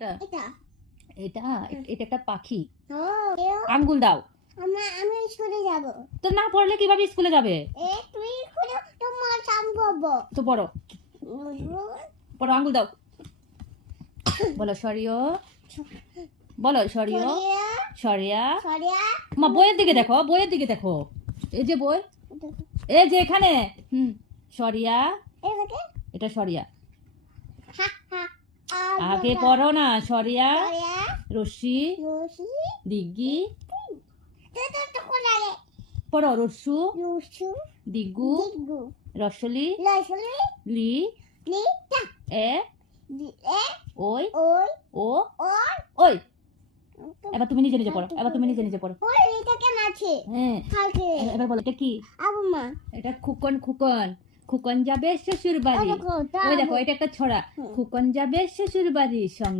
কোনটা? এটা এটা এটা একটা পাখি। ও আঙ্গুল দাও। আমি স্কুলে যাব। তো না পড়লে কিভাবে স্কুলে যাবে? তুই স্কুলে তোমার সাম করবো। তো পড়ো পড়ো, আঙ্গুল দাও। বলো সরিয়, বলো সরিয়, সরিয়া। সরিয়া মা বইয়ের দিকে দেখো, বইয়ের দিকে দেখো। এই যে বই, এই যে এখানে। সরিয়া, এটাকে এটা সরিয়া। হা হা আগে পড়ো না। সরিয়া, সরিয়া রশ্মি, রুশি দিগ্গি। তো কোলারে পড়ো রস্সু, রুশু দিগ্গু, দিগু রসলি, লসলি লি, লিটা এ, এ ওই, ওই ও, ওর ওই। এবার তুমি নিজে নিজে পড়ো, এবার তুমি নিজে নিজে পড়ো। ওই এটাকে মাছে হ্যাঁ, খাকে এবার বলো এটা কি? আবু মা এটা খুকন, খুকন। খুকন যাবে শ্বশুর বাড়ি। ওই দেখো, এটা একটা ছড়া। খুকন যাবে শ্বশুর বাড়ির সঙ্গে।